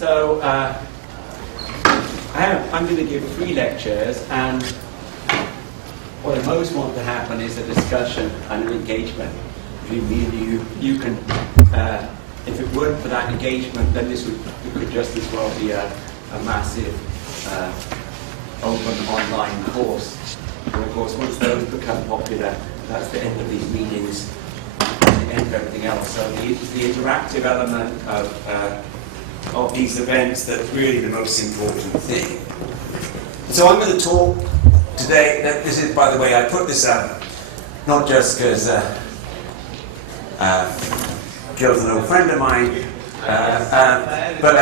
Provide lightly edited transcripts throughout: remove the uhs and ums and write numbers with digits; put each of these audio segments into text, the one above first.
So I'm going to give 3 lectures, and what I most want to happen is a discussion and an engagement between me and you. You can, if it weren't for that engagement, then it could just as well be a massive open online course. And of course, once those become popular, that's the end of these meetings, the end of everything else. So the interactive element of these events that's really the most important thing. So I'm going to talk today. This is, by the way, I put this up not just because Gil's an old friend of mine, but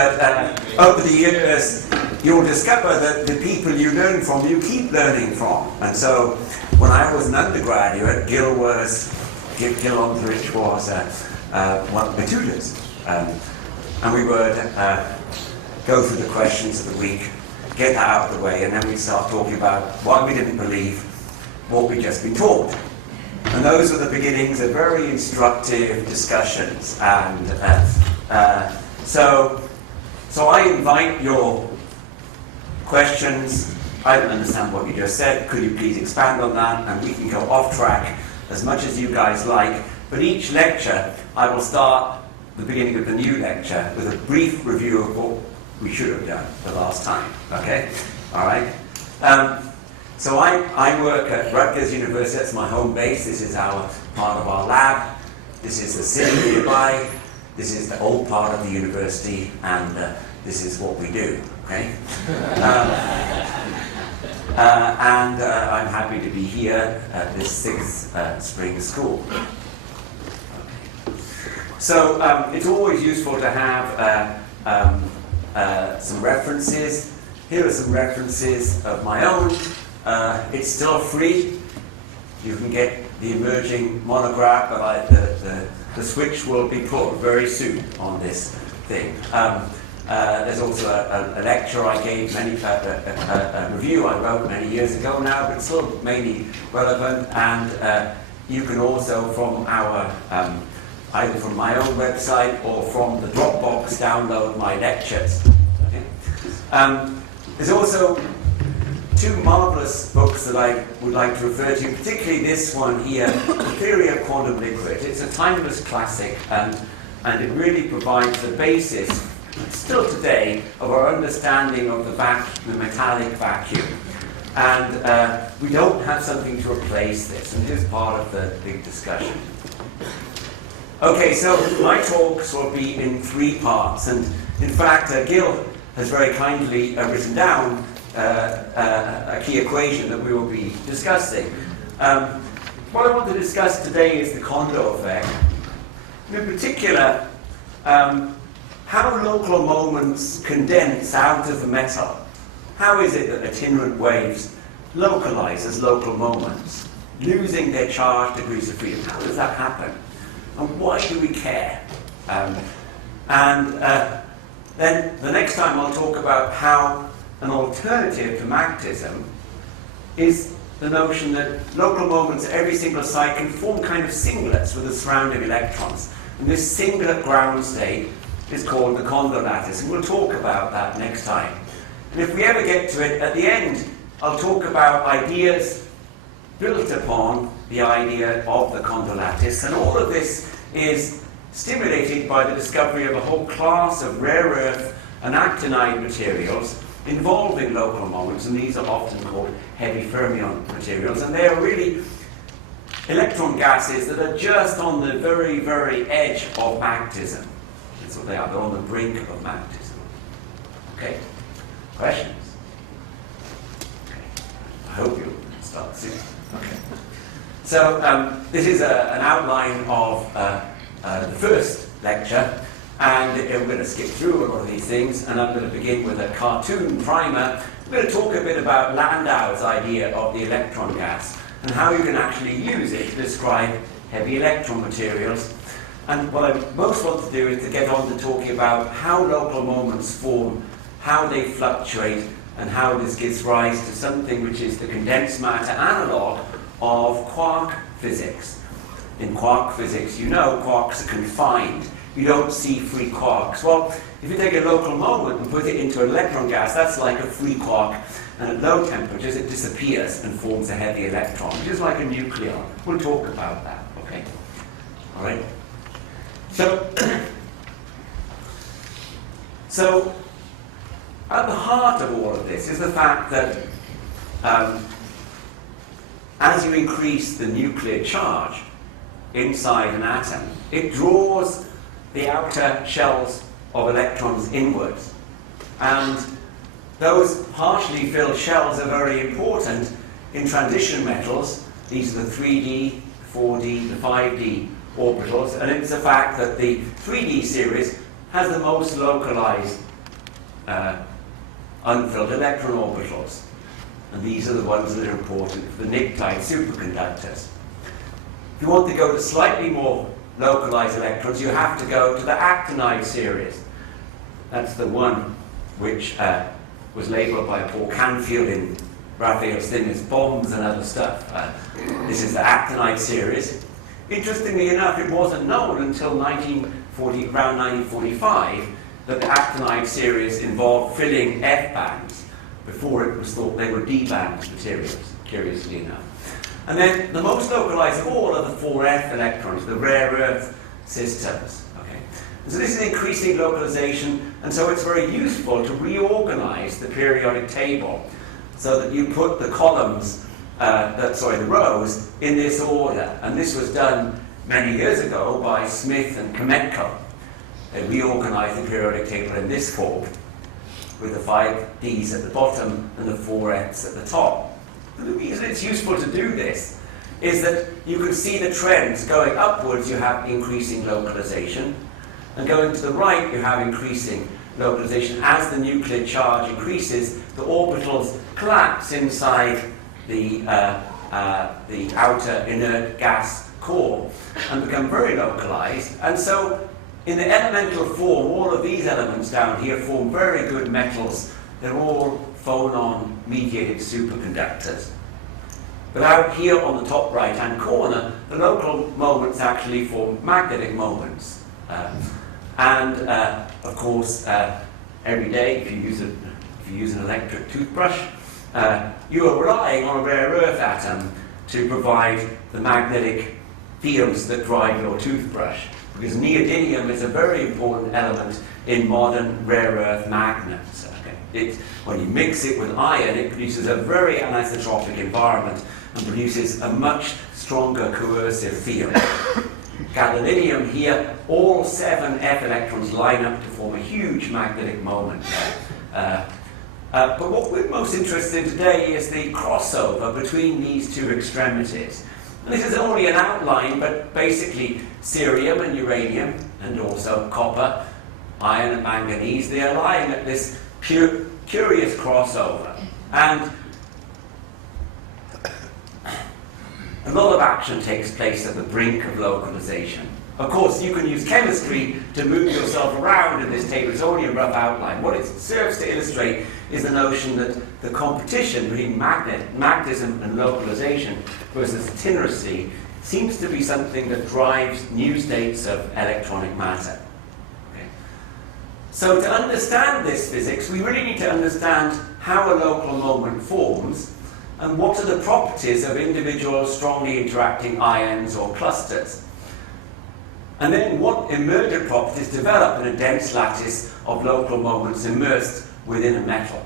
over the years you'll discover that the people you learn from, you keep learning from. And so when I was an undergraduate, Gil Ondrich was one of my tutors. And we would go through the questions of the week, get that out of the way, and then we'd start talking about why we didn't believe what we'd just been taught. And those were the beginnings of very instructive discussions. And so I invite your questions. I don't understand what you just said. Could you please expand on that? And we can go off track as much as you guys like. But each lecture, I will start the beginning of the new lecture with a brief review of what we should have done the last time. Okay? All right? So I work at Rutgers University. That's my home base. This is part of our lab. This is the city nearby. This is the old part of the university, and this is what we do. Okay? And I'm happy to be here at this 6th spring school. So it's always useful to have some references. Here are some references of my own. It's still free. You can get the emerging monograph, but the switch will be put very soon on this thing. There's also a lecture I gave, a review I wrote many years ago now, but still mainly relevant. And you can also, from our either from my own website or from the Dropbox, download my lectures. Okay? There's also 2 marvelous books that I would like to refer to, particularly this one here, The Theory of Quantum Liquid. It's a timeless classic, and it really provides the basis, still today, of our understanding of the metallic vacuum. And we don't have something to replace this, and it is part of the big discussion. Okay, so my talks will be in 3 parts, and in fact, Gil has very kindly written down a key equation that we will be discussing. What I want to discuss today is the Kondo effect. In particular, how local moments condense out of the metal. How is it that itinerant waves localize as local moments, losing their charge degrees of freedom? How does that happen? And why do we care? Then the next time I'll talk about how an alternative to magnetism is the notion that local moments at every single site can form kind of singlets with the surrounding electrons. And this singlet ground state is called the Kondo lattice. And we'll talk about that next time. And if we ever get to it, at the end, I'll talk about ideas built upon the idea of the Kondo lattice, and all of this is stimulated by the discovery of a whole class of rare earth and actinide materials involving local moments, and these are often called heavy fermion materials, and they are really electron gases that are just on the very, very edge of magnetism. That's what they are. They're on the brink of magnetism. Okay? Questions? Okay. I hope you'll start soon. Okay. So this is an outline of the first lecture, and we're going to skip through a lot of these things, and I'm going to begin with a cartoon primer. We're going to talk a bit about Landau's idea of the electron gas and how you can actually use it to describe heavy electron materials. And what I most want to do is to get on to talking about how local moments form, how they fluctuate, and how this gives rise to something which is the condensed matter analog of quark physics. In quark physics, you know quarks are confined. You don't see free quarks. Well, If you take a local moment and put it into an electron gas, that's like a free quark, and at low temperatures it disappears and forms a heavy electron, which is like a nucleon. We'll talk about that, okay? All right? So, so at the heart of all of this is the fact that as you increase the nuclear charge inside an atom, it draws the outer shells of electrons inwards. And those partially filled shells are very important in transition metals. These are the 3D, 4D, the 5D orbitals, and it's the fact that the 3D series has the most localized unfilled electron orbitals. And these are the ones that are important for the Nig-type superconductors. If you want to go to slightly more localized electrons, you have to go to the actinide series. That's the one which was labeled by Paul Canfield in Raphael Stinner's bombs and other stuff. This is the actinide series. Interestingly enough, it wasn't known until around 1945 that the actinide series involved filling F bands. Before it was thought they were D-band materials, curiously enough. And then the most localized of all are the 4F electrons, the rare earth systems. Okay? And so this is increasing localization, and so it's very useful to reorganize the periodic table so that you put the columns, the rows, in this order. And this was done many years ago by Smith and Kometko. They reorganized the periodic table in this form, with the 5Ds at the bottom and the 4Fs at the top. And the reason it's useful to do this is that you can see the trends. Going upwards, you have increasing localization, and going to the right, you have increasing localization. As the nuclear charge increases, the orbitals collapse inside the outer inert gas core and become very localized. And so in the elemental form, all of these elements down here form very good metals. They're all phonon-mediated superconductors. But out here on the top right-hand corner, the local moments actually form magnetic moments. Of course, every day, if you use an electric toothbrush, you are relying on a rare earth atom to provide the magnetic fields that drive your toothbrush. Because neodymium is a very important element in modern rare earth magnets. Okay? When you mix it with iron, it produces a very anisotropic environment and produces a much stronger coercive field. Gadolinium here, all 7 F electrons line up to form a huge magnetic moment. But what we're most interested in today is the crossover between these two extremities. And this is only an outline, but basically cerium and uranium, and also copper, iron and manganese, they are lying at this curious crossover. And a lot of action takes place at the brink of localization. Of course, you can use chemistry to move yourself around in this table. It's only a rough outline. What it serves to illustrate is the notion that the competition between magnetism and localization versus itineracy seems to be something that drives new states of electronic matter. Okay. So to understand this physics, we really need to understand how a local moment forms and what are the properties of individual strongly interacting ions or clusters. And then what emergent properties develop in a dense lattice of local moments immersed within a metal.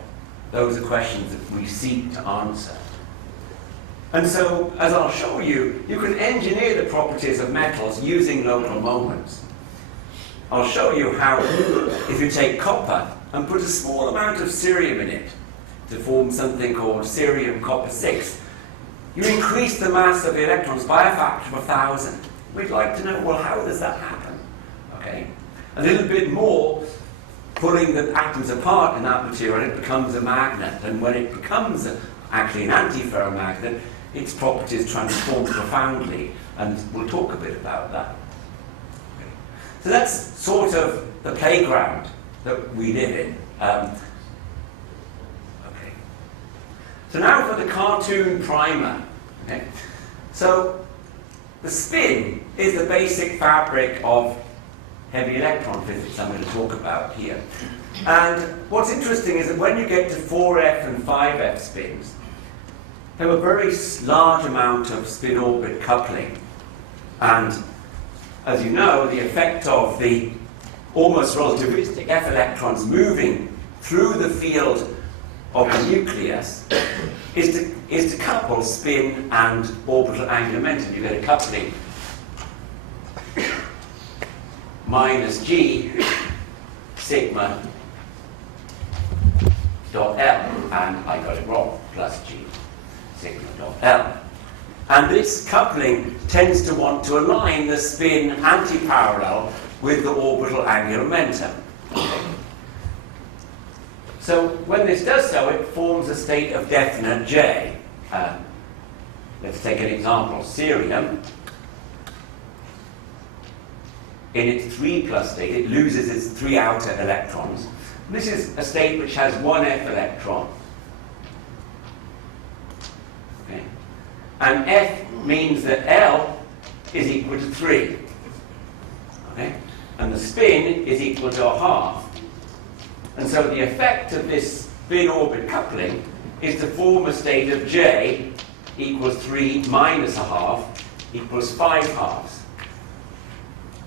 Those are questions that we seek to answer. And so, as I'll show you, you can engineer the properties of metals using local moments. I'll show you how, if you take copper and put a small amount of cerium in it to form something called cerium copper 6, you increase the mass of the electrons by a factor of 1,000. We'd like to know, well, how does that happen? Okay? A little bit more, pulling the atoms apart in that material, it becomes a magnet. And when it becomes actually an antiferromagnet, its properties transform profoundly. And we'll talk a bit about that. Okay. So that's sort of the playground that we live in. Okay. So now for the cartoon primer. Okay. So the spin is the basic fabric of heavy electron physics I'm going to talk about here. And what's interesting is that when you get to 4f and 5f spins, they have a very large amount of spin-orbit coupling. And as you know, the effect of the almost relativistic f electrons moving through the field of the nucleus is to couple spin and orbital angular momentum. You get a coupling minus g sigma dot L, and I got it wrong, plus g sigma dot L. And this coupling tends to want to align the spin anti-parallel with the orbital angular momentum. So when this does so, it forms a state of definite J. Let's take an example. Cerium, in its 3+ state, it loses its 3 outer electrons. This is a state which has 1 F electron. Okay. And F means that L is equal to 3. Okay. And the spin is equal to a half. And so the effect of this spin-orbit coupling is to form a state of J equals 3 minus a half equals 5 halves.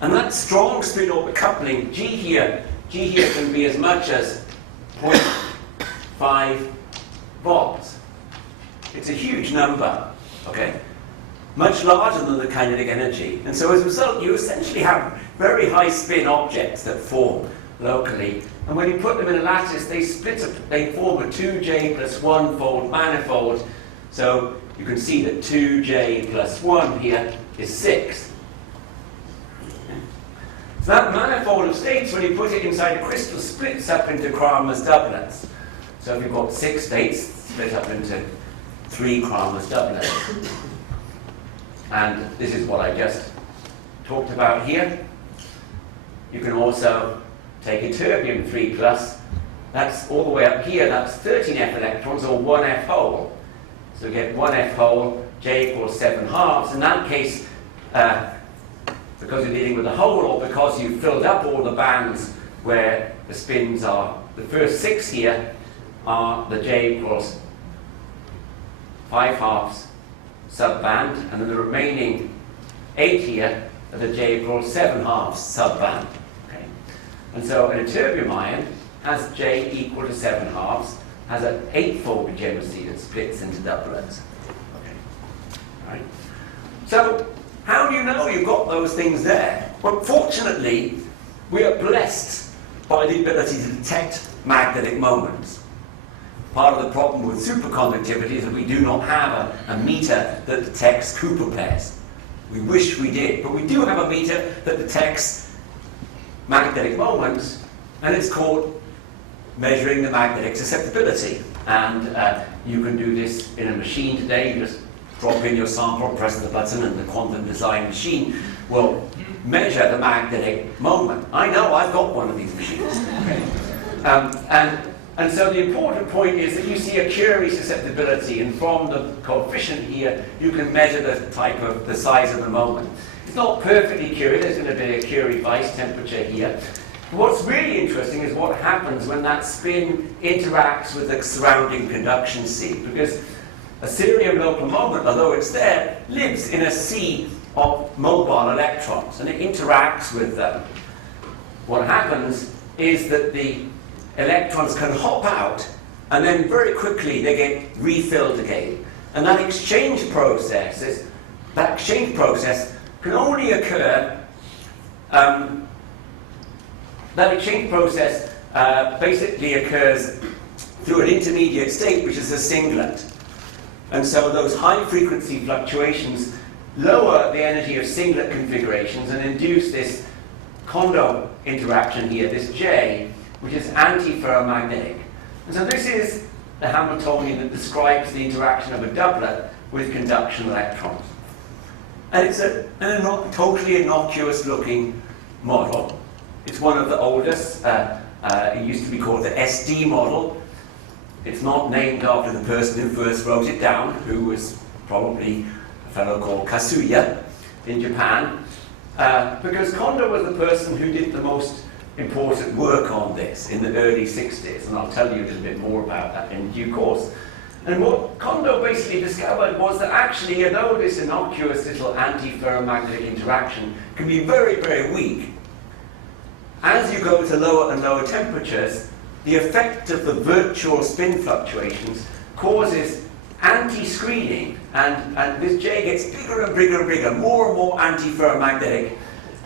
And that strong spin-orbit coupling, G here can be as much as 0.5 volts. It's a huge number, okay? Much larger than the kinetic energy. And so as a result, you essentially have very high spin objects that form locally. And when you put them in a lattice, they split up, they form a 2J plus 1-fold manifold. So you can see that 2J plus 1 here is 6. So that manifold of states, when you put it inside a crystal, splits up into Cramer's doublets. So if you've got 6 states, split up into 3 Cramer's doublets. And this is what I just talked about here. You can also take a terbium 3+, that's all the way up here, that's 13F electrons, or 1F whole. So we get 1F whole, J equals 7 halves. In that case, because you're dealing with a hole, or because you've filled up all the bands where the spins are, the first 6 here are the J equals 5 halves subband, and then the remaining 8 here are the J equals 7 halves subband. And so an terbium ion has J equal to 7 halves, has an 8-fold degeneracy that splits into doublets. Okay. All right. So how do you know you've got those things there? Well, fortunately, we are blessed by the ability to detect magnetic moments. Part of the problem with superconductivity is that we do not have a meter that detects Cooper pairs. We wish we did, but we do have a meter that detects magnetic moments, and it's called measuring the magnetic susceptibility. And you can do this in a machine today. You just drop in your sample, press the button, and the quantum design machine will measure the magnetic moment. I know, I've got one of these machines. Okay. And so the important point is that you see a Curie susceptibility, and from the coefficient here, you can measure the size of the moment. It's not perfectly Curie, there's going to be a Curie Weiss temperature here. What's really interesting is what happens when that spin interacts with the surrounding conduction sea, because a cerium local moment, although it's there, lives in a sea of mobile electrons, and it interacts with them. What happens is that the electrons can hop out, and then very quickly they get refilled again. And that exchange process can only occur, basically occurs through an intermediate state, which is a singlet. And so those high frequency fluctuations lower the energy of singlet configurations and induce this Kondo interaction here, this J, which is anti-ferromagnetic. And so this is the Hamiltonian that describes the interaction of a doublet with conduction electrons. And it's a totally innocuous looking model. It's one of the oldest. It used to be called the SD model. It's not named after the person who first wrote it down, who was probably a fellow called Kasuya in Japan. because Kondo was the person who did the most important work on this in the early 60s, and I'll tell you a little bit more about that in due course. And what Kondo basically discovered was that actually, although this innocuous little anti-ferromagnetic interaction can be very, very weak, as you go to lower and lower temperatures, the effect of the virtual spin fluctuations causes anti-screening, and this J gets bigger and bigger and bigger, more and more anti-ferromagnetic,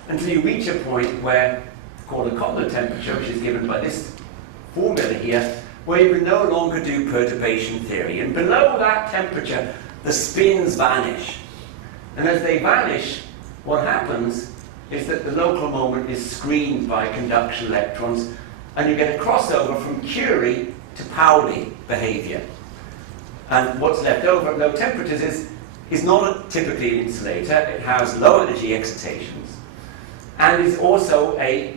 until you reach a point where, called a Kondo temperature, which is given by this formula here, where you can no longer do perturbation theory. And below that temperature, the spins vanish. And as they vanish, what happens is that the local moment is screened by conduction electrons, and you get a crossover from Curie to Pauli behavior. And what's left over at low temperatures is not typically an insulator. It has low energy excitations, and is also a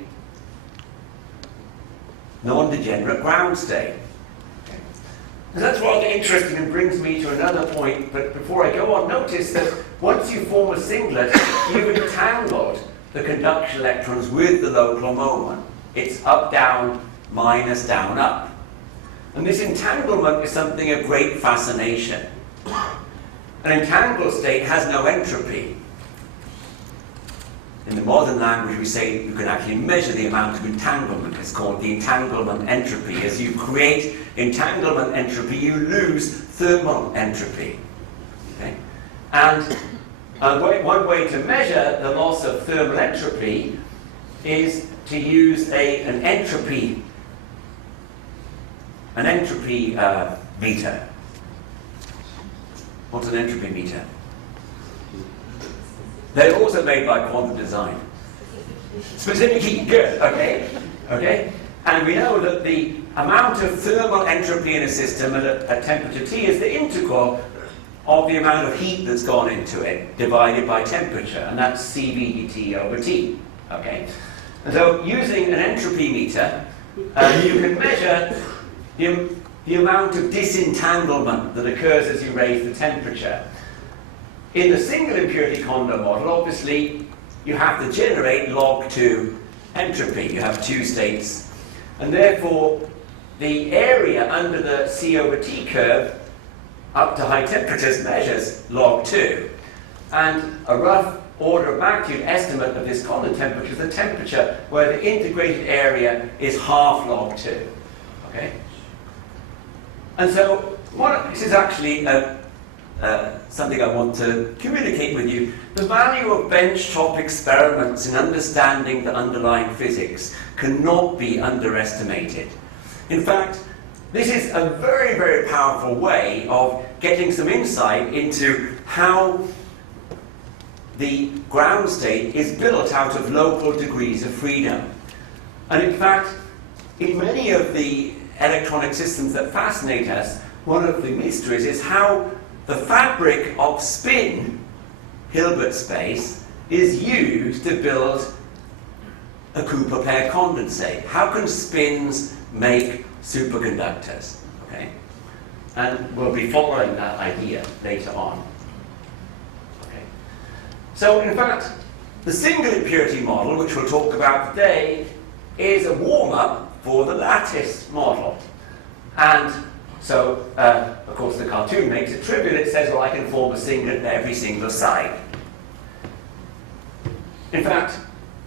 non-degenerate ground state. Okay. And that's rather interesting and brings me to another point, but before I go on, notice that once you form a singlet, you've entangled the conduction electrons with the local moment. It's up, down, minus, down, up. And this entanglement is something of great fascination. An entangled state has no entropy. In the modern language, we say you can actually measure the amount of entanglement. It's called the entanglement entropy. As you create entanglement entropy, you lose thermal entropy. Okay? And one way to measure the loss of thermal entropy is to use an entropy meter. What's an entropy meter? They're also made by Quantum Design. Specifically, good, okay? And we know that the amount of thermal entropy in a system at a temperature T is the integral of the amount of heat that's gone into it divided by temperature, and that's CV dt over T, okay? And so using an entropy meter, you can measure the amount of disentanglement that occurs as you raise the temperature. In the single impurity Kondo model, obviously, you have to generate log 2 entropy. You have two states. And therefore, the area under the C over T curve up to high temperatures measures log 2. And a rough order of magnitude estimate of this Kondo temperature is the temperature where the integrated area is half log 2. Okay? And so, this is actually something I want to communicate with you. The value of benchtop experiments in understanding the underlying physics cannot be underestimated. In fact, this is a very, very powerful way of getting some insight into how the ground state is built out of local degrees of freedom. And in fact, in many of the electronic systems that fascinate us, one of the mysteries is how the fabric of spin, Hilbert space, is used to build a Cooper pair condensate. How can spins make superconductors? Okay? And we'll be following that idea later on. Okay? So, in fact, the single impurity model, which we'll talk about today, is a warm-up for the lattice model. And so, of course, the cartoon makes it trivial. It says, well, I can form a singlet at every single side. In fact,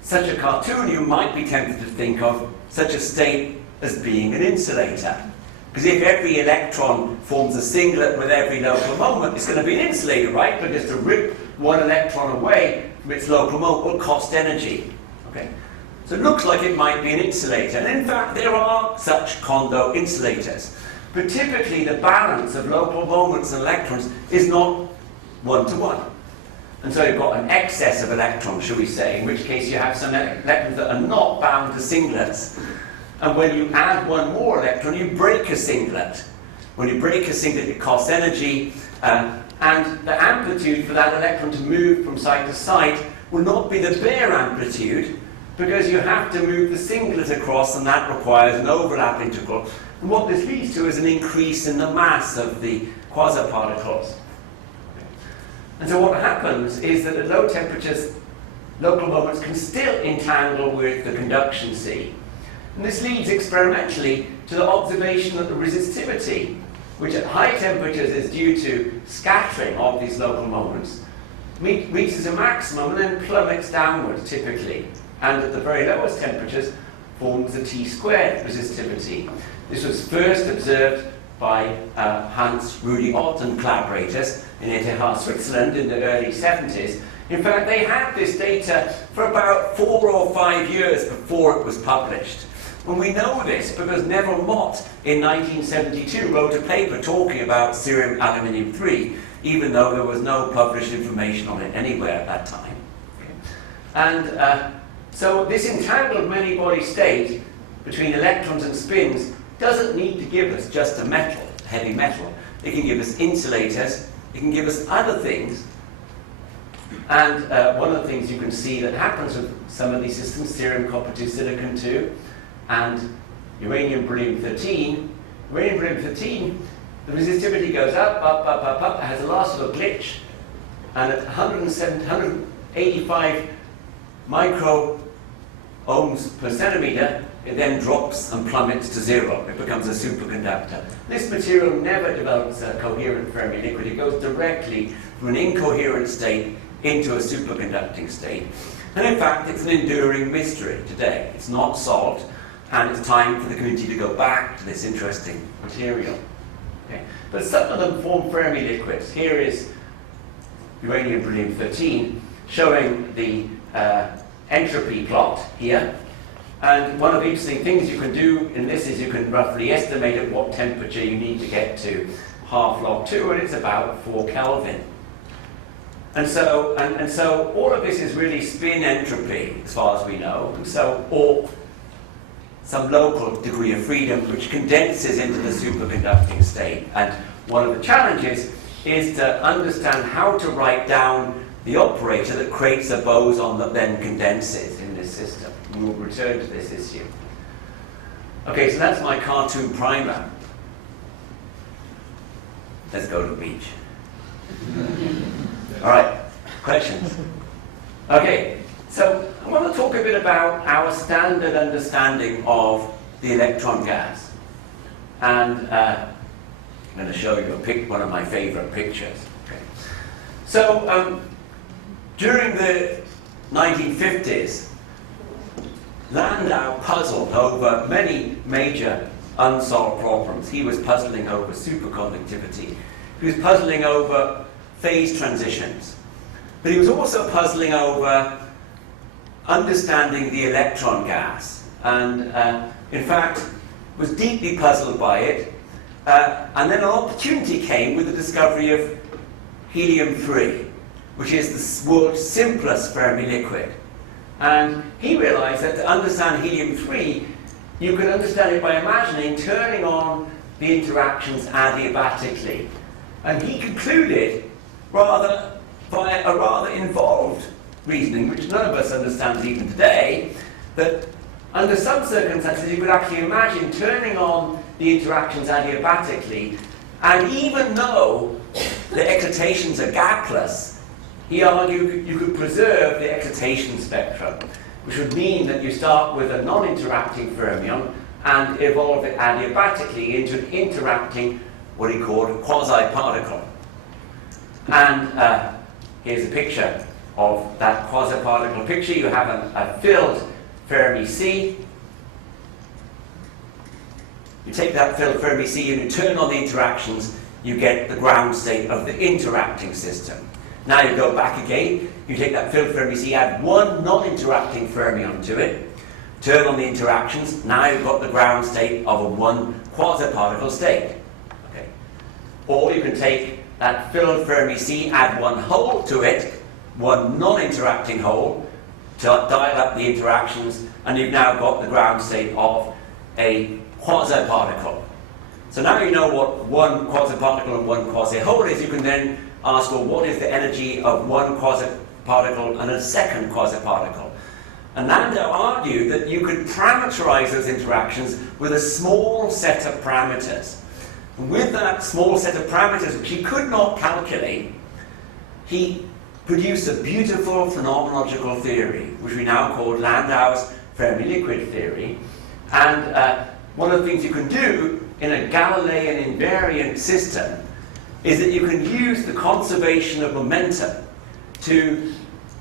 such a cartoon, you might be tempted to think of such a state as being an insulator. Because if every electron forms a singlet with every local moment, it's going to be an insulator, right? Because to rip one electron away from its local moment will cost energy. Okay? So it looks like it might be an insulator. And in fact, there are such Kondo insulators. But typically, the balance of local moments and electrons is not one-to-one. And so you've got an excess of electrons, shall we say, in which case you have some electrons that are not bound to singlets. And when you add one more electron, you break a singlet. When you break a singlet, it costs energy, and the amplitude for that electron to move from side to side will not be the bare amplitude, because you have to move the singlet across, and that requires an overlap integral. And what this leads to is an increase in the mass of the quasiparticles. And so what happens is that at low temperatures, local moments can still entangle with the conduction sea. And this leads experimentally to the observation that the resistivity, which at high temperatures is due to scattering of these local moments, reaches a maximum and then plummets downwards typically, and at the very lowest temperatures forms the T-squared resistivity. This was first observed by Hans Rudi Ott and collaborators in ETH, Switzerland in the early 70s. In fact, they had this data for about 4 or 5 years before it was published. And we know this because Neville Mott in 1972 wrote a paper talking about cerium aluminium-3, even though there was no published information on it anywhere at that time. Okay. And so this entangled many-body state between electrons and spins doesn't need to give us just a metal, heavy metal. It can give us insulators, it can give us other things. And one of the things you can see that happens with some of these systems, cerium, copper-2, silicon-2, and uranium, beryllium-13. Uranium, beryllium-13, the resistivity goes up, it has a last little glitch, and at 185 micro ohms per centimeter, it then drops and plummets to 0. It becomes a superconductor. This material never develops a coherent Fermi liquid. It goes directly from an incoherent state into a superconducting state. And in fact, it's an enduring mystery today. It's not solved, and it's time for the community to go back to this interesting material. Okay. But some of them form Fermi liquids. Here is uranium, beryllium-13, showing the entropy plot here. And one of the interesting things you can do in this is you can roughly estimate at what temperature you need to get to half log 2, and it's about 4 Kelvin. And so all of this is really spin entropy, as far as we know, and so, or some local degree of freedom which condenses into the superconducting state. And one of the challenges is to understand how to write down the operator that creates a boson that then condenses in this system. We'll return to this issue. Okay, so that's my cartoon primer. Let's go to the beach. All right, questions? Okay, so I want to talk a bit about our standard understanding of the electron gas. And I'm going to show you one of my favorite pictures. Okay. So during the 1950s, Landau puzzled over many major unsolved problems. He was puzzling over superconductivity. He was puzzling over phase transitions. But he was also puzzling over understanding the electron gas. And in fact, was deeply puzzled by it. And then an opportunity came with the discovery of helium-3, which is the world's simplest Fermi liquid. And he realized that to understand helium-3, you can understand it by imagining turning on the interactions adiabatically. And he concluded, by a rather involved reasoning, which none of us understands even today, that under some circumstances you could actually imagine turning on the interactions adiabatically, and even though the excitations are gapless, he argued you could preserve the excitation spectrum, which would mean that you start with a non-interacting fermion and evolve it adiabatically into an interacting, what he called, quasi-particle. And here's a picture of that quasi-particle picture. You have a filled Fermi C. You take that filled Fermi C and you turn on the interactions, you get the ground state of the interacting system. Now you go back again, you take that filled Fermi C, add one non-interacting fermion to it, turn on the interactions, now you've got the ground state of a one quasi-particle state. Okay. Or you can take that filled Fermi C, add one hole to it, one non-interacting hole, to dial up the interactions, and you've now got the ground state of a quasi-particle. So now you know what one quasi-particle and one quasi-hole is, you can then ask, well, what is the energy of one quasi-particle and a second quasi-particle? And Landau argued that you could parameterize those interactions with a small set of parameters. And with that small set of parameters, which he could not calculate, he produce a beautiful phenomenological theory, which we now call Landau's Fermi-liquid theory. And one of the things you can do in a Galilean invariant system is that you can use the conservation of momentum to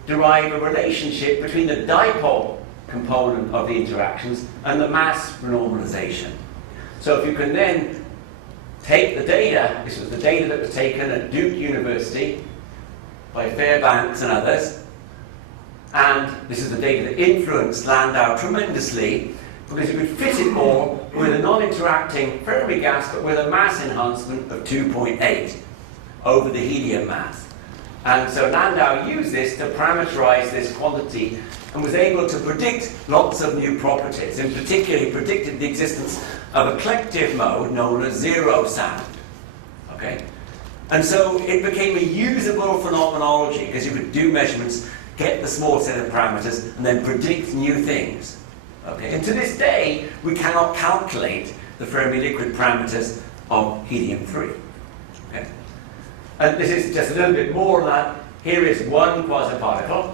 derive a relationship between the dipole component of the interactions and the mass renormalization. So if you can then take the data, this was the data that was taken at Duke University by Fairbanks and others, and this is the data that influenced Landau tremendously, because you could fit it all with a non-interacting Fermi gas, but with a mass enhancement of 2.8 over the helium mass. And so Landau used this to parameterize this quantity and was able to predict lots of new properties. In particular, he predicted the existence of a collective mode known as zero sound. Okay? And so it became a usable phenomenology, because you could do measurements, get the small set of parameters, and then predict new things. Okay? And to this day, we cannot calculate the Fermi-liquid parameters of helium-3. Okay? And this is just a little bit more than that. Here is one quasiparticle.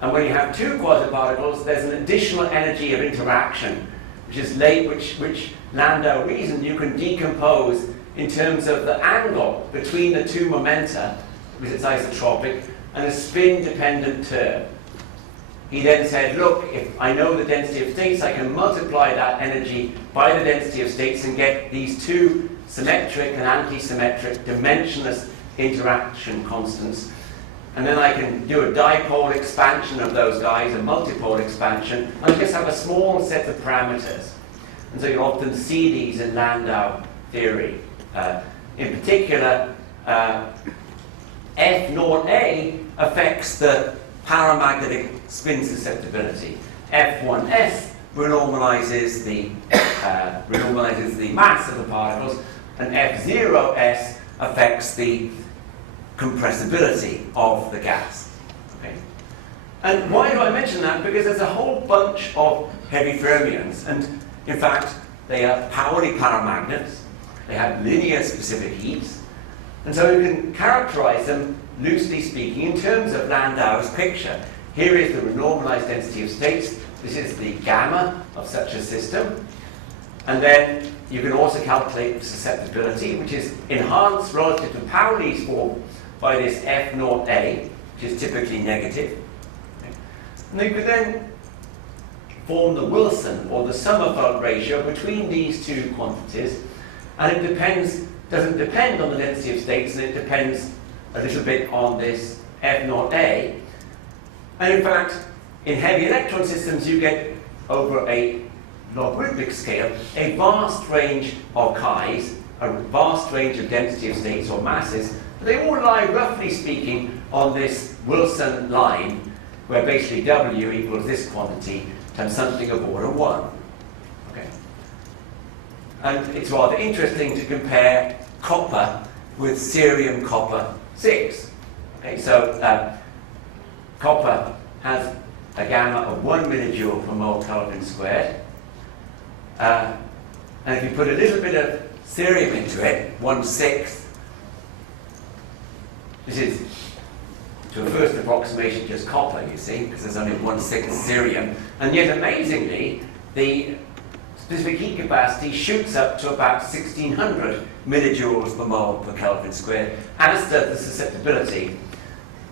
And when you have two quasiparticles, there's an additional energy of interaction, which Landau reasoned you can decompose in terms of the angle between the two momenta, because it's isotropic, and a spin-dependent term. He then said, look, if I know the density of states, I can multiply that energy by the density of states and get these two symmetric and anti-symmetric dimensionless interaction constants. And then I can do a dipole expansion of those guys, a multipole expansion, and I just have a small set of parameters. And so you often see these in Landau theory. In particular, F0A affects the paramagnetic spin susceptibility. F1S renormalizes the mass of the particles, and F0S affects the compressibility of the gas. Okay? And why do I mention that? Because there's a whole bunch of heavy fermions, and in fact, they are Pauli paramagnets. They have linear specific heats, and so you can characterize them, loosely speaking, in terms of Landau's picture. Here is the renormalized density of states. This is the gamma of such a system. And then you can also calculate susceptibility, which is enhanced relative to Pauli's form by this F0A, which is typically negative. Okay. And you could then form the Wilson, or the Sommerfeld ratio, between these two quantities. And it doesn't depend on the density of states, and it depends a little bit on this F0A. And in fact, in heavy electron systems, you get, over a logarithmic scale, a vast range of chi's, a vast range of density of states or masses. But they all lie, roughly speaking, on this Wilson line, where basically W equals this quantity times something of order 1. Okay. And it's rather interesting to compare copper with cerium copper 6. Okay, so copper has a gamma of 1 millijoule per mole Kelvin squared. And if you put a little bit of cerium into it, 1/6, this is, to a first approximation, just copper, you see, because there's only 1/6 cerium. And yet, amazingly, the specific heat capacity shoots up to about 1600 millijoules per mole per Kelvin squared, as does the susceptibility.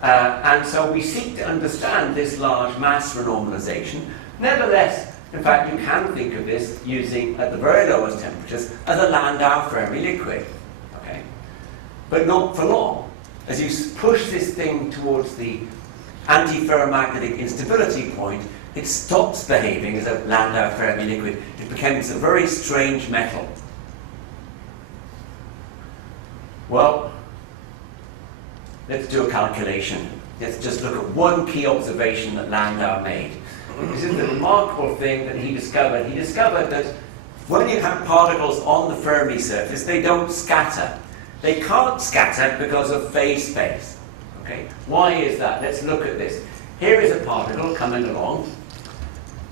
And so we seek to understand this large mass renormalization. Nevertheless, in fact, you can think of this using, at the very lowest temperatures, as a Landau Fermi liquid. Okay? But not for long. As you push this thing towards the antiferromagnetic instability point, it stops behaving as a Landau Fermi liquid. It becomes a very strange metal. Well, let's do a calculation. Let's just look at one key observation that Landau made. This is the remarkable thing that he discovered. He discovered that when you have particles on the Fermi surface, they don't scatter. They can't scatter because of phase space. Okay? Why is that? Let's look at this. Here is a particle coming along,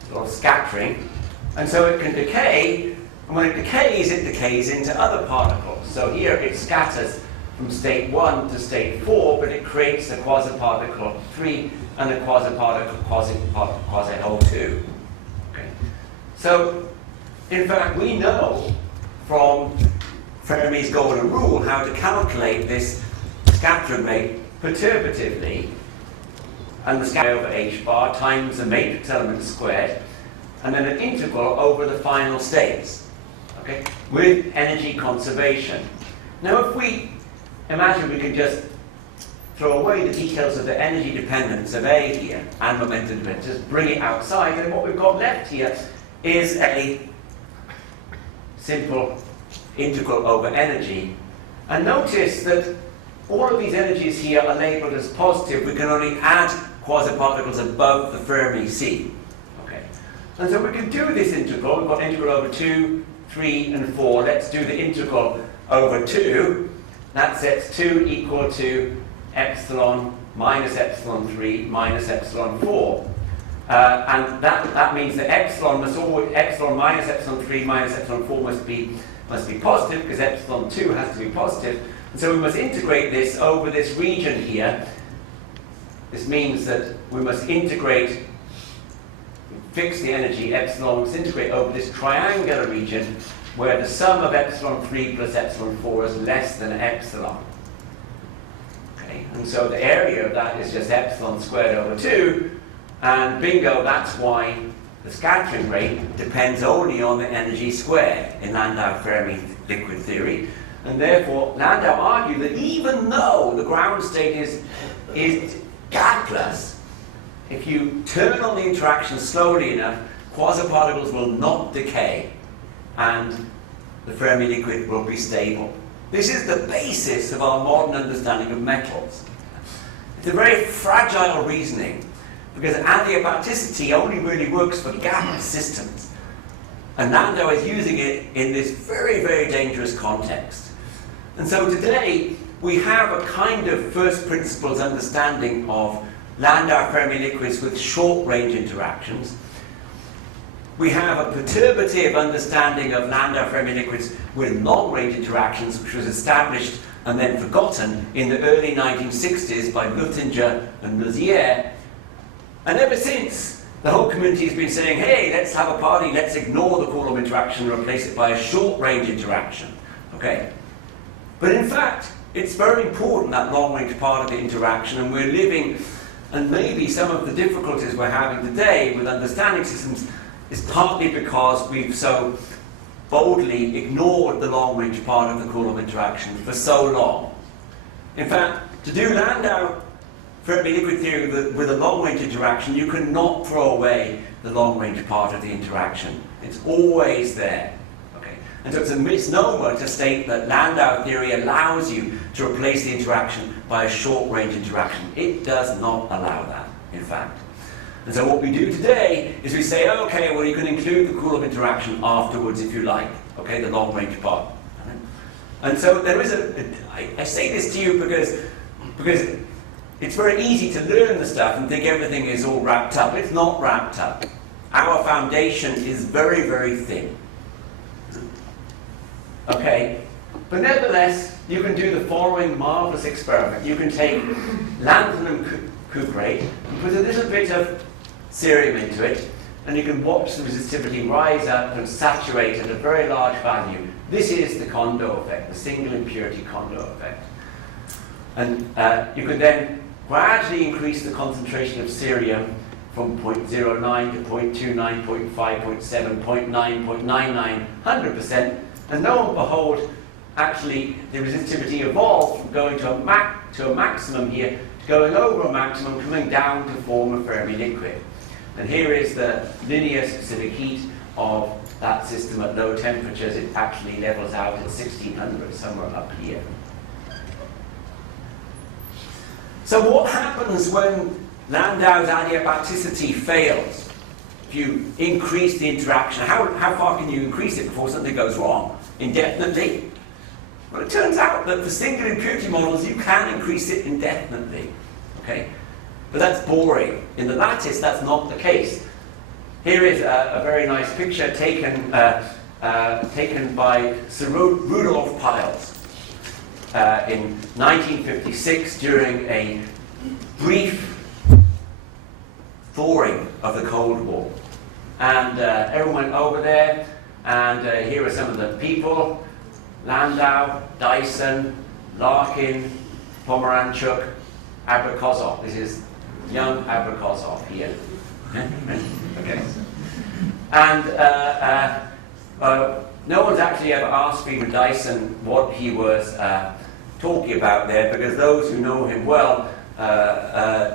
sort of scattering, and so it can decay, and when it decays into other particles. So here it scatters from state 1 to state 4, but it creates a quasi-particle 3 and a quasi-particle quasi-hole 2. Okay. So, in fact, we know from Fermi's golden rule how to calculate this scattering rate perturbatively, and the scattering over h bar times the matrix element squared, and then an integral over the final states, okay, with energy conservation. Now, if we imagine we can just throw away the details of the energy dependence of A here and momentum dependence, just bring it outside, then what we've got left here is a simple integral over energy. And notice that all of these energies here are labelled as positive. We can only add quasi-particles above the Fermi C. Okay. And so we can do this integral. We've got integral over 2, 3, and 4. Let's do the integral over 2. That sets 2 equal to epsilon minus epsilon 3 minus epsilon 4. And that means that epsilon minus epsilon 3 minus epsilon 4 must be positive, because epsilon 2 has to be positive. And so we must integrate this over this region here. This means that we must integrate, fix the energy, epsilon, must integrate over this triangular region where the sum of epsilon 3 plus epsilon 4 is less than epsilon. Okay, and so the area of that is just epsilon squared over 2, and bingo, that's why the scattering rate depends only on the energy squared in Landau-Fermi liquid theory. And therefore, Landau argued that even though the ground state is gasless, if you turn on the interaction slowly enough, quasi-particles will not decay, and the Fermi liquid will be stable. This is the basis of our modern understanding of metals. It's a very fragile reasoning, because adiabaticity only really works for gas systems. And Landau is using it in this very, very dangerous context. And so today, we have a kind of first principles understanding of Landau-Fermi liquids with short-range interactions. We have a perturbative understanding of Landau-Fermi liquids with long-range interactions, which was established and then forgotten in the early 1960s by Luttinger and Lauzière. And ever since, the whole community has been saying, hey, let's have a party, let's ignore the Coulomb interaction and replace it by a short-range interaction. Okay? But in fact, it's very important, that long-range part of the interaction, and we're living, and maybe some of the difficulties we're having today with understanding systems is partly because we've so boldly ignored the long-range part of the Coulomb interaction for so long. In fact, to do Landau-Fermi liquid theory with a long-range interaction, you cannot throw away the long-range part of the interaction. It's always there. Okay? And so it's a misnomer to state that Landau theory allows you to replace the interaction by a short-range interaction. It does not allow that, in fact. And so what we do today is we say, okay, well, you can include the Coulomb interaction afterwards if you like, okay, the long-range part. And so there is I say this to you because it's very easy to learn the stuff and think everything is all wrapped up. It's not wrapped up. Our foundation is very, very thin. Okay? But nevertheless, you can do the following marvelous experiment. You can take lanthanum cuprate and put a little bit of cerium into it, and you can watch the resistivity rise up and saturate at a very large value. This is the Kondo effect, the single impurity Kondo effect. And you can then gradually increase the concentration of cerium from 0.09 to 0.29, 0.5, 0.7, 0.9, 0.99, 100%. And lo and behold, actually the resistivity evolved from going to a maximum here, to going over a maximum, coming down to form a Fermi liquid. And here is the linear specific heat of that system at low temperatures. It actually levels out at 1600, somewhere up here. So what happens when Landau's adiabaticity fails? If you increase the interaction, how far can you increase it before something goes wrong? Indefinitely? Well, it turns out that for single impurity models, you can increase it indefinitely. Okay? But that's boring. In the lattice, that's not the case. Here is a very nice picture taken by Sir Rudolf Piles. in 1956 during a brief thawing of the Cold War. And everyone went over there, and here are some of the people: Landau, Dyson, Larkin, Pomeranchuk, Abrakozov. This is young Abrakozov here. Okay. And no one's actually ever asked Freeman Dyson what he was talking about there, because those who know him well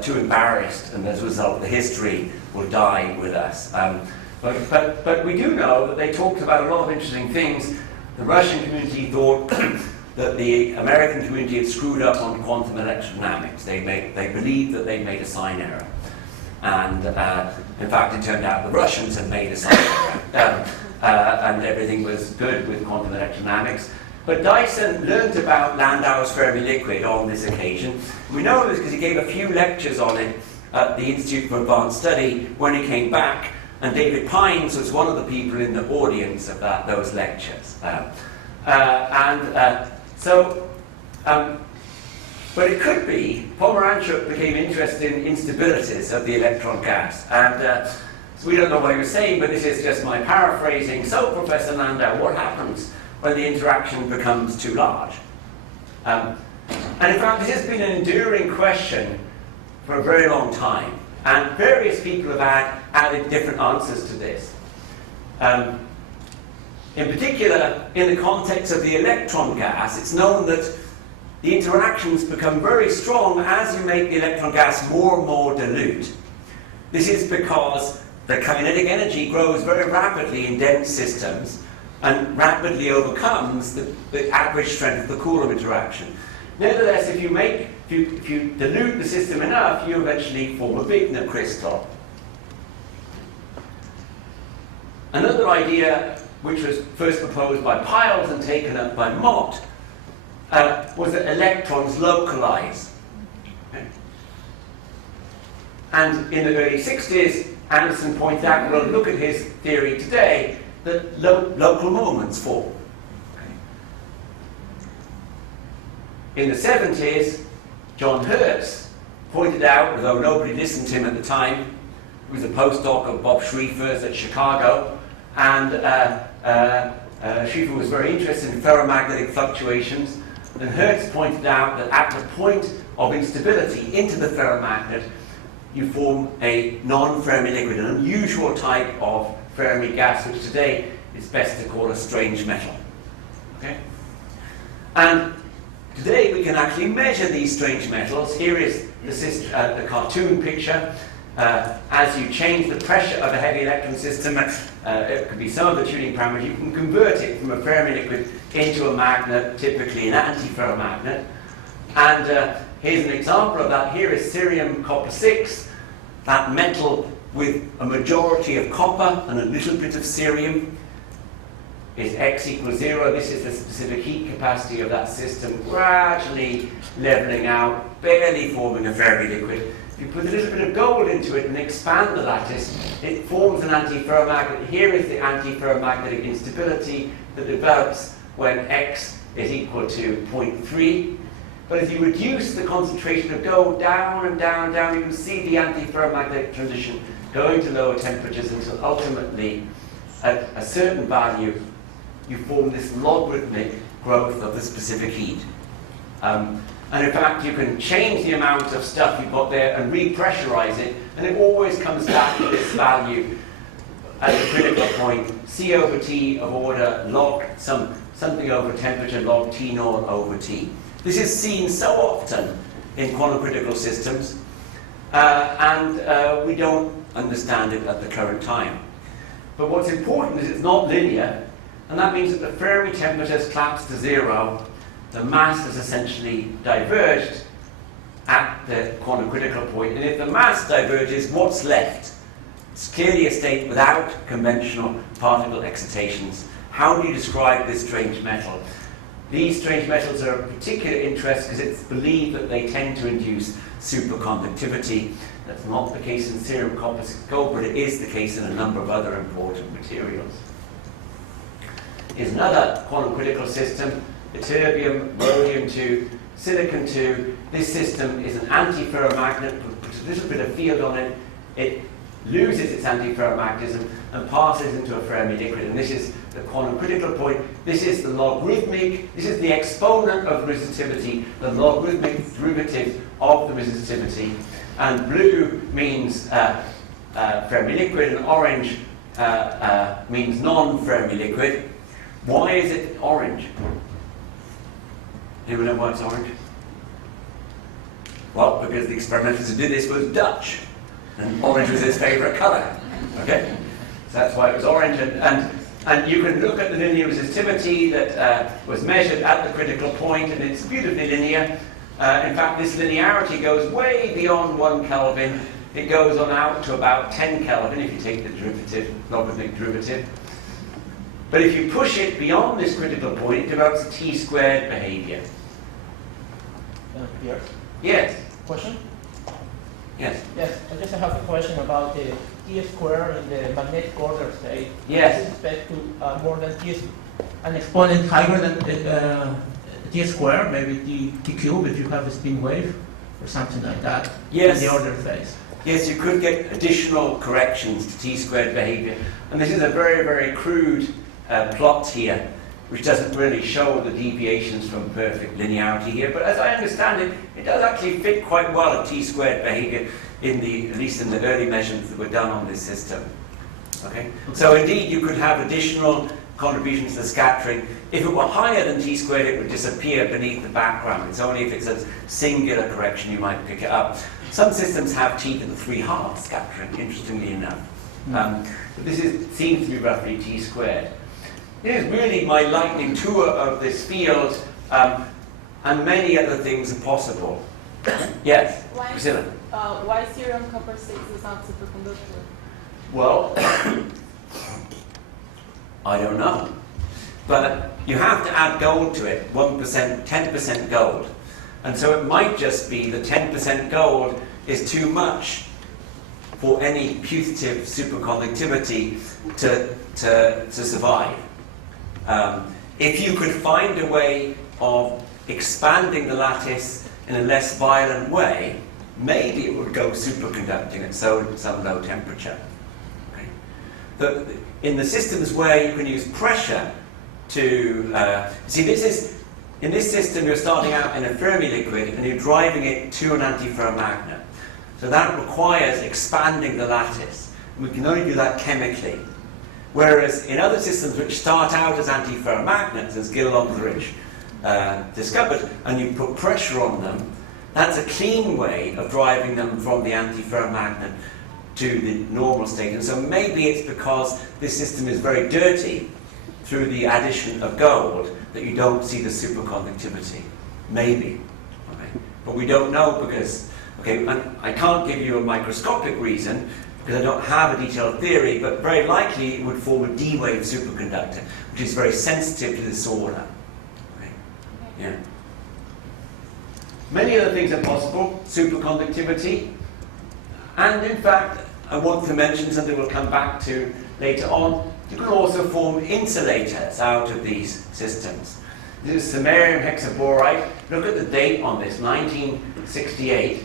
too embarrassed, and as a result the history will die with us. But we do know that they talked about a lot of interesting things. The Russian community thought that the American community had screwed up on quantum electrodynamics. They believed that they'd made a sign error. And in fact, it turned out the Russians had made a sign error. And everything was good with quantum electrodynamics. But Dyson learned about Landau's Fermi liquid on this occasion. We know this because he gave a few lectures on it at the Institute for Advanced Study when he came back, and David Pines was one of the people in the audience of those lectures. But it could be Pomeranchuk became interested in instabilities of the electron gas, and so we don't know what he was saying, but this is just my paraphrasing. So, Professor Landau, what happens when the interaction becomes too large? And in fact, this has been an enduring question for a very long time, and various people have added different answers to this. In particular, in the context of the electron gas, it's known that the interactions become very strong as you make the electron gas more and more dilute. This is because the kinetic energy grows very rapidly in dense systems and rapidly overcomes the average strength of the Coulomb interaction. Nevertheless, if you dilute the system enough, you eventually form a Wigner crystal. Another idea, which was first proposed by Piles and taken up by Mott, was that electrons localize. Okay. And in the early 60s, Anderson pointed out, well, look at his theory today, that local moments form. Okay. In the 70s, John Hertz pointed out, although nobody listened to him at the time, he was a postdoc of Bob Schrieffer's at Chicago, and Schrieffer was very interested in ferromagnetic fluctuations. And Hertz pointed out that at the point of instability into the ferromagnet, you form a non-Fermi liquid, an unusual type of Fermi gas, which today is best to call a strange metal. Okay? And today we can actually measure these strange metals. Here is the cartoon picture. As you change the pressure of a heavy electron system, it could be some of the tuning parameters, you can convert it from a Fermi liquid into a magnet, typically an antiferromagnet. And here's an example of that. Here is cerium copper 6, that metal with a majority of copper and a little bit of cerium is X equals 0. This is the specific heat capacity of that system, gradually leveling out, barely forming a Fermi liquid. If you put a little bit of gold into it and expand the lattice, it forms an antiferromagnet. Here is the antiferromagnetic instability that develops when X is equal to 0.3. But as you reduce the concentration of gold down and down and down, you can see the antiferromagnetic transition going to lower temperatures until ultimately, at a certain value, you form this logarithmic growth of the specific heat. And in fact, you can change the amount of stuff you've got there and repressurize it, and it always comes back to this value at the critical point, C over T of order log something over temperature log T naught over T. This is seen so often in quantum critical systems, and we don't understand it at the current time. But what's important is it's not linear, and that means that the Fermi temperatures collapse to 0. The mass has essentially diverged at the quantum critical point, and if the mass diverges, what's left? It's clearly a state without conventional particle excitations. How do you describe this strange metal? These strange metals are of particular interest because it's believed that they tend to induce superconductivity. That's not the case in cerium copper 6 gold, but it is the case in a number of other important materials. Here's another quantum critical system. ytterbium, rhodium-2, silicon-2. This system is an antiferromagnet, puts a little bit of field on it. It loses its antiferromagnetism and passes into a Fermi liquid. And this is the quantum critical point. This is the logarithmic, this is the exponent of resistivity, the logarithmic derivative of the resistivity. And blue means Fermi liquid, and orange means non-Fermi liquid. Why is it orange? Anyone know why it's orange? Well, because the experimenters who did this was Dutch, and orange was his favourite colour. Okay, so that's why it was orange. And you can look at the linear resistivity that was measured at the critical point, and it's beautifully linear. In fact, this linearity goes way beyond 1 Kelvin. It goes on out to about 10 Kelvin if you take the derivative, logarithmic derivative. But if you push it beyond this critical point, it develops a t-squared behavior. Yes. Yes. Question? Yes. Yes. I just have a question about the t square in the magnetic order state. Yes. With respect to more than an exponent higher than t square, maybe t cube if you have a spin wave or something like that. Yes. In the order phase. Yes, you could get additional corrections to t-squared behavior. And this is a very, very crude plot here, which doesn't really show the deviations from perfect linearity here. But as I understand it, it does actually fit quite well at t-squared behavior, at least in the early measurements that were done on this system. Okay? So indeed, you could have additional contributions to the scattering. If it were higher than t-squared, it would disappear beneath the background. It's only if it's a singular correction you might pick it up. Some systems have t to the 3/2 scattering, interestingly enough. But this seems to be roughly t-squared. This is really my lightning tour of this field, and many other things are possible. Yes, Priscilla? Why cerium copper 6 is not superconductor? Well, I don't know. But you have to add gold to it, 1%, 10% gold. And so it might just be that 10% gold is too much for any putative superconductivity to survive. If you could find a way of expanding the lattice in a less violent way, maybe it would go superconducting at some low temperature. Okay? In the systems where you can use pressure to... in this system you're starting out in a Fermi liquid and you're driving it to an antiferromagnet. So that requires expanding the lattice. And we can only do that chemically. Whereas in other systems which start out as antiferromagnets, as Gil Longridge discovered, and you put pressure on them, that's a clean way of driving them from the antiferromagnet to the normal state. And so maybe it's because this system is very dirty through the addition of gold that you don't see the superconductivity. Maybe. Okay. But we don't know because, I can't give you a microscopic reason because I don't have a detailed theory, but very likely it would form a D-wave superconductor, which is very sensitive to this order. Okay. Yeah. Many other things are possible, superconductivity, and in fact, I want to mention something we'll come back to later on. You can also form insulators out of these systems. This is samarium hexafluoride. Look at the date on this, 1968.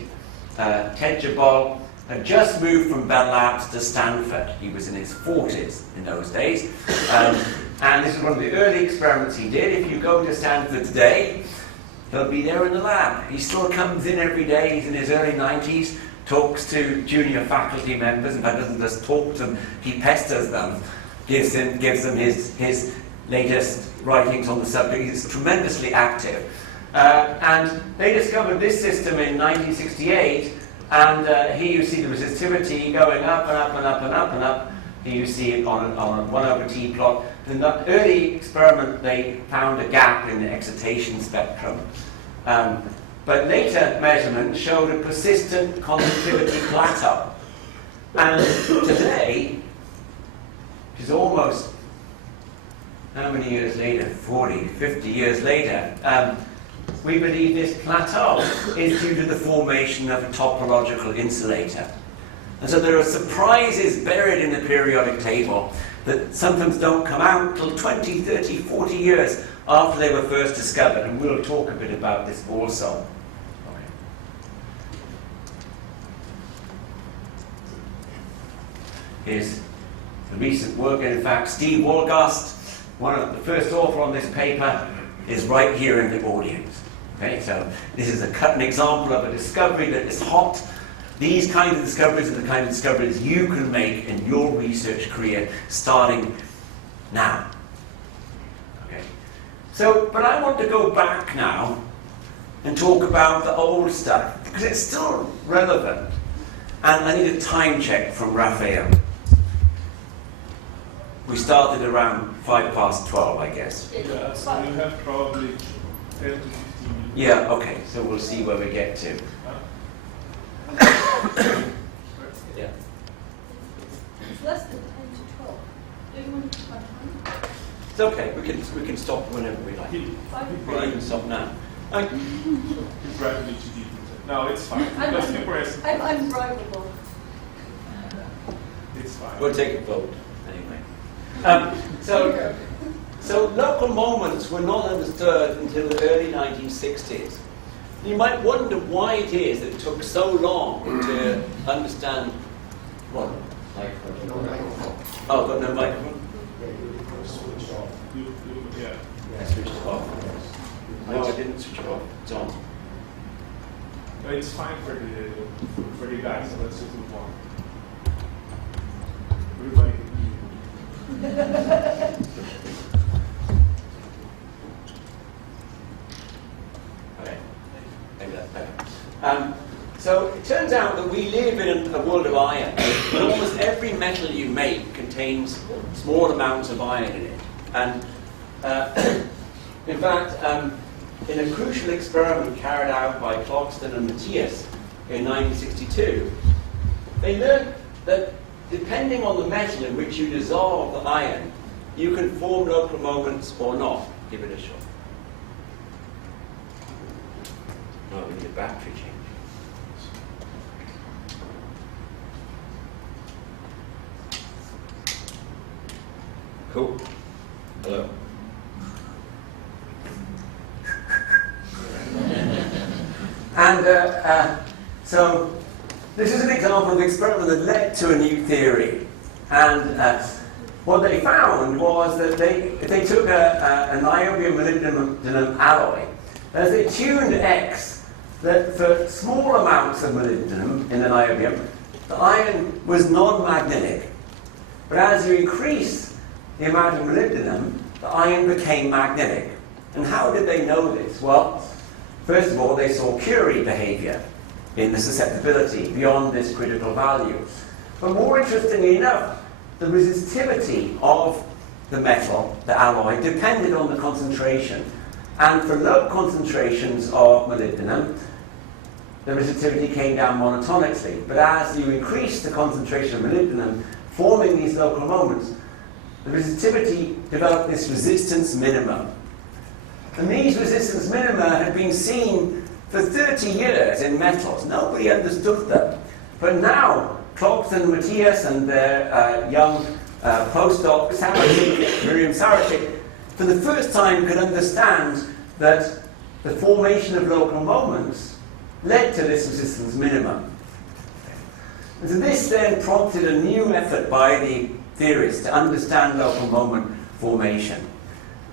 Ted Jabal had just moved from Bell Labs to Stanford. He was in his 40s in those days. And this is one of the early experiments he did. If you go to Stanford today, he'll be there in the lab. He still comes in every day. He's in his early 90s, talks to junior faculty members. In fact, doesn't just talk to them, he pesters them. Gives them his latest writings on the subject. He's tremendously active. And they discovered this system in 1968, and here you see the resistivity going up and up and up and up and up. Here you see it on a 1/T plot. In that early experiment, they found a gap in the excitation spectrum. But later measurements showed a persistent conductivity plateau. And today, which is almost, how many years later? 40, 50 years later. We believe this plateau is due to the formation of a topological insulator. And so there are surprises buried in the periodic table that sometimes don't come out till 20, 30, 40 years after they were first discovered, and we'll talk a bit about this also. Okay. Here's the recent work, and in fact, Steve Wolgast, one of the first author on this paper, is right here in the audience. Okay, so this is an example of a discovery that is hot. These kinds of discoveries are the kind of discoveries you can make in your research career starting now. Okay. So, but I want to go back now and talk about the old stuff, because it's still relevant. And I need a time check from Raphael. We started around 12:05, I guess. Yeah, so you have probably 10 to 15 minutes. Yeah, okay, so we'll see where we get to. Yeah. It's less than 10 to 12. Do you want to start time? It's okay, we can stop whenever we like. We can stop now. You drive me too deep. No, it's fine. Let's keep racing. I'm drivable. It's fine. We'll take a vote anyway. So local moments were not understood until the early 1960s. You might wonder why it is that it took so long to understand what? Oh, got no microphone? Switch off. Yeah. I switched it off. No, I didn't switch it off. It's on. But it's fine for the guys, so let's just move on. Everybody can hear. Okay. Maybe that's better. So it turns out that we live in a world of iron. And almost every metal you make contains small amounts of iron in it. And in fact, in a crucial experiment carried out by Clarkston and Matthias in 1962, they learned that depending on the metal in which you dissolve the iron, you can form local moments or not. Give it a shot. No, we need a battery change. Cool. Hello. And so this is an example of an experiment that led to a new theory. And what they found was that they took an niobium molybdenum alloy. As they tuned X, that for small amounts of molybdenum in the niobium, the iron was non-magnetic. But as you increase the amount of molybdenum, the iron became magnetic. And how did they know this? Well, first of all, they saw Curie behavior in the susceptibility beyond this critical value. But more interestingly enough, the resistivity of the metal, the alloy, depended on the concentration. And for low concentrations of molybdenum, the resistivity came down monotonically. But as you increase the concentration of molybdenum, forming these local moments, the resistivity developed this resistance minimum. And these resistance minima had been seen for 30 years in metals. Nobody understood them. But now, Clarkston, Matthias, and their young postdoc, Miriam Sarachik, for the first time could understand that the formation of local moments led to this resistance minimum. And so this then prompted a new effort by the theorists to understand local moment formation.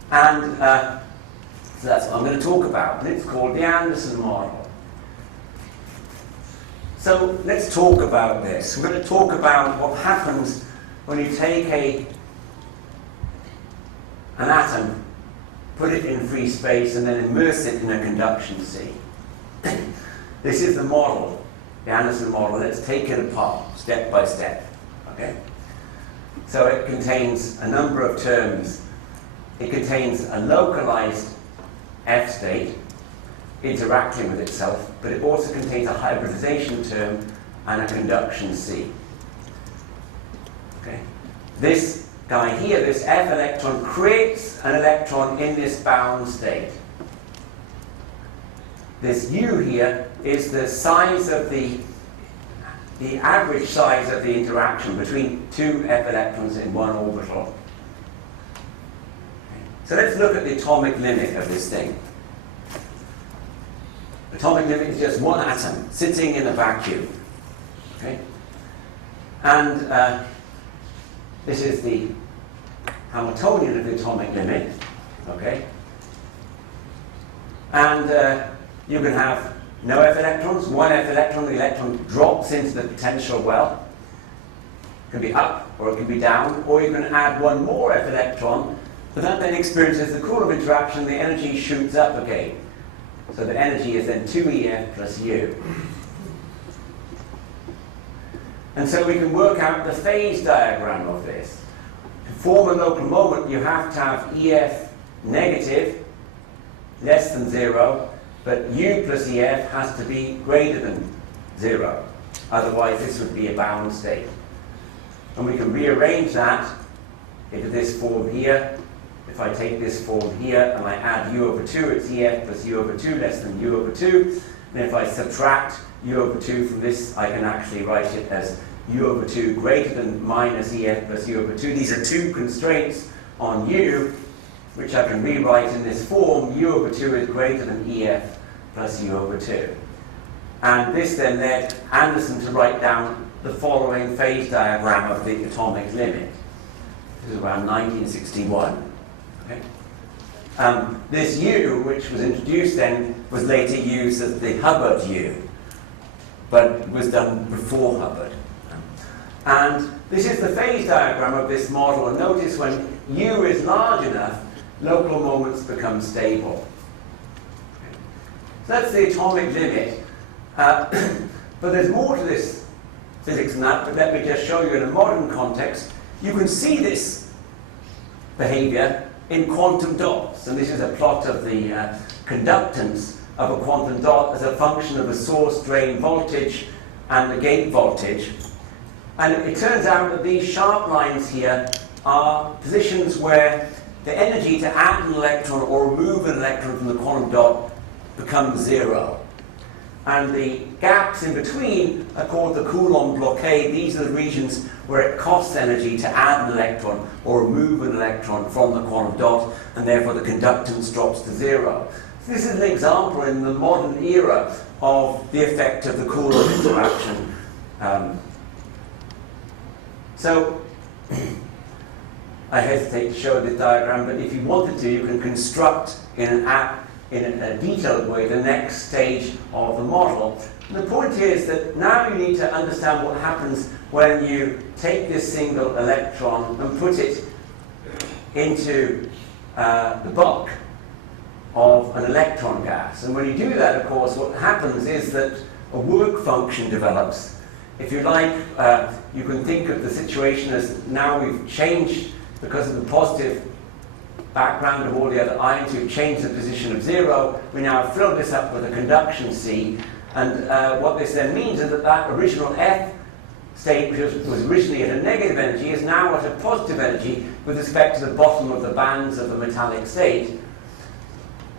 And so that's what I'm going to talk about, and it's called the Anderson model. So let's talk about this. We're going to talk about what happens when you take an atom, put it in free space, and then immerse it in a conduction sea. This is the model, the Anderson model. Let's take it apart, step by step. Okay? So it contains a number of terms. It contains a localized F state interacting with itself, but it also contains a hybridization term and a conduction C. Okay? This guy here, this F electron, creates an electron in this bound state. This U here is the size of the the average size of the interaction between two f electrons in one orbital. Okay. So let's look at the atomic limit of this thing. Atomic limit is just one atom sitting in a vacuum. Okay? And this is the Hamiltonian of the atomic limit. Okay? And you can have no f electrons, one f electron, the electron drops into the potential well. It can be up or it can be down, or you can add one more f electron, but that then experiences the Coulomb interaction, the energy shoots up again. So the energy is then 2EF plus U. And so we can work out the phase diagram of this. To form a local moment, you have to have EF negative, less than 0, but U plus EF has to be greater than 0. Otherwise, this would be a bound state. And we can rearrange that into this form here. If I take this form here and I add U over 2, it's EF plus U over 2 less than U over 2. And if I subtract U over 2 from this, I can actually write it as U over 2 greater than minus EF plus U over 2. These are two constraints on U, which I can rewrite in this form. U over 2 is greater than EF plus U over 2. And this then led Anderson to write down the following phase diagram of the atomic limit. This is around 1961. Okay. This U, which was introduced then, was later used as the Hubbard U, but it was done before Hubbard. And this is the phase diagram of this model, and notice when U is large enough, local moments become stable. Okay. So that's the atomic limit. But there's more to this physics than that, but let me just show you in a modern context. You can see this behavior in quantum dots, and this is a plot of the conductance of a quantum dot as a function of the source drain voltage and the gate voltage. And it turns out that these sharp lines here are positions where the energy to add an electron or remove an electron from the quantum dot becomes 0. And the gaps in between are called the Coulomb blockade. These are the regions where it costs energy to add an electron or remove an electron from the quantum dot, and therefore the conductance drops to 0. So this is an example in the modern era of the effect of the Coulomb interaction. So I hesitate to show this diagram, but if you wanted to, you can construct in a detailed way the next stage of the model. And the point is that now you need to understand what happens when you take this single electron and put it into the bulk of an electron gas. And when you do that, of course, what happens is that a work function develops. If you like, you can think of the situation as now we've changed, because of the positive background of all the other ions, we've changed the position of 0. We now fill this up with a conduction C. And what this then means is that that original F state, which was originally at a negative energy, is now at a positive energy with respect to the bottom of the bands of the metallic state.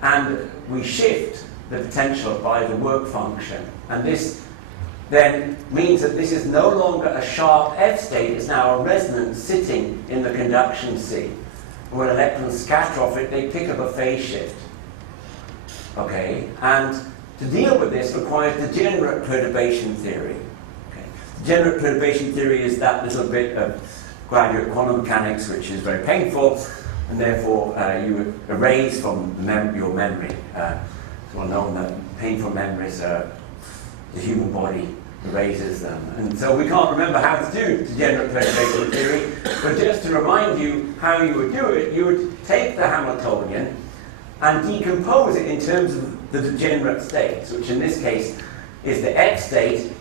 And we shift the potential by the work function. And this then means that this is no longer a sharp F state, it's now a resonance sitting in the conduction C. When electrons scatter off it, they pick up a phase shift. Okay, and to deal with this requires degenerate perturbation theory. Okay. Degenerate perturbation theory is that little bit of graduate quantum mechanics which is very painful, and therefore you erase from your memory. It's well known that painful memories the human body erases them. And so we can't remember how to do degenerate perturbation theory, but just to remind you how you would do it, you would take the Hamiltonian and decompose it in terms of the degenerate states, which in this case is the F state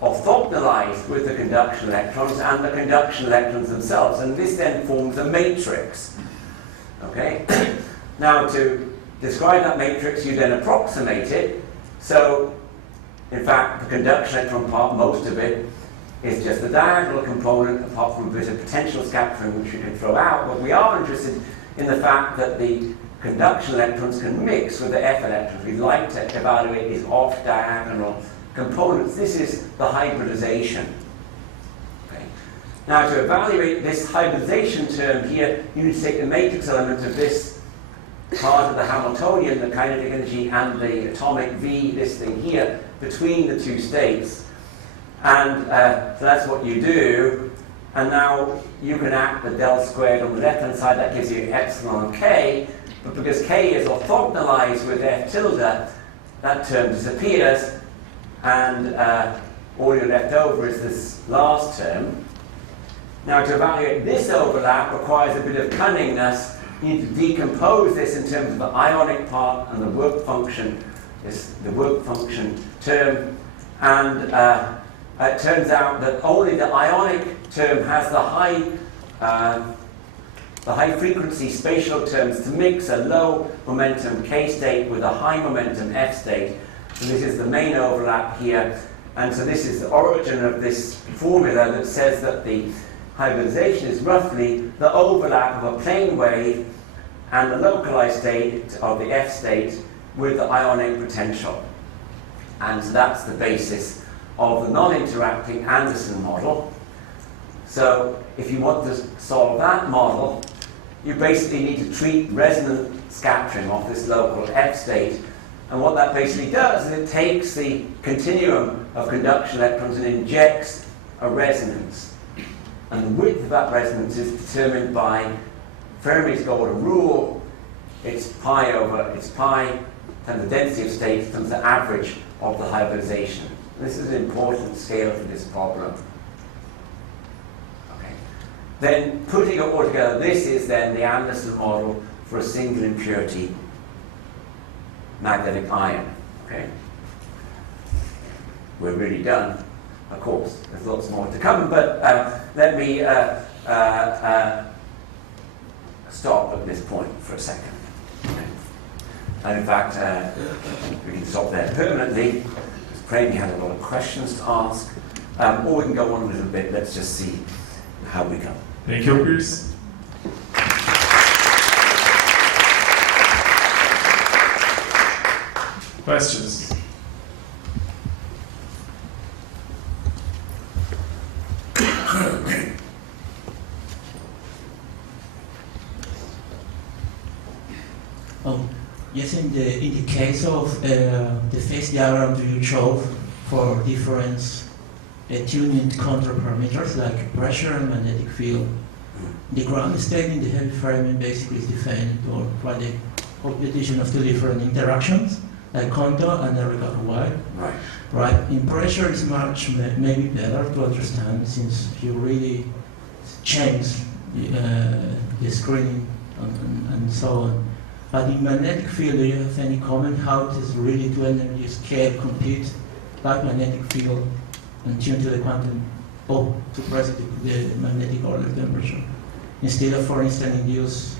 orthogonalized with the conduction electrons and the conduction electrons themselves. And this then forms a matrix. Okay? Now to describe that matrix, you then approximate it. So in fact, the conduction electron part, most of it, is just the diagonal component, apart from a bit of potential scattering which we can throw out. But we are interested in the fact that the conduction electrons can mix with the F electrons. We'd like to evaluate these off-diagonal components. This is the hybridization. Okay. Now, to evaluate this hybridization term here, you need to take the matrix element of this part of the Hamiltonian, the kinetic energy, and the atomic V, this thing here, between the two states. And so that's what you do. And now you can act the del squared on the left-hand side. That gives you epsilon k. But because k is orthogonalized with f tilde, that term disappears. And all you're left over is this last term. Now, to evaluate this overlap requires a bit of cunningness. You need to decompose this in terms of the ionic part and the work function, the work function term. And it turns out that only the ionic term has the high frequency spatial terms to mix a low momentum k state with a high momentum f state. So this is the main overlap here. And so this is the origin of this formula that says that the hybridization is roughly the overlap of a plane wave and the localized state of the f state with the ionic potential. And so that's the basis of the non-interacting Anderson model. So if you want to solve that model, you basically need to treat resonant scattering of this local f state. And what that basically does is it takes the continuum of conduction electrons and injects a resonance. And the width of that resonance is determined by Fermi's golden rule. It's pi times the density of states times the average of the hybridization. This is an important scale for this problem. Okay. Then putting it all together, this is then the Anderson model for a single impurity magnetic ion. Okay. We're really done. Of course, there's lots more to come, but let me stop at this point for a second. Okay. And in fact, we can stop there permanently. Praying you had a lot of questions to ask, or we can go on a little bit. Let's just see how we go. Thank you, Chris. Questions? Yes, in the case of the phase diagram you showed for different tuned control parameters like pressure and magnetic field, the ground state in the heavy framing basically is defined by the computation of two different interactions, like contour and the recovery wire. Right. In pressure, it's much maybe better to understand since you really change the screening and so on. But in magnetic field, do you have any comment how it is really to energy scale compute like magnetic field and tune to the quantum to press the magnetic order temperature instead of, for instance, induce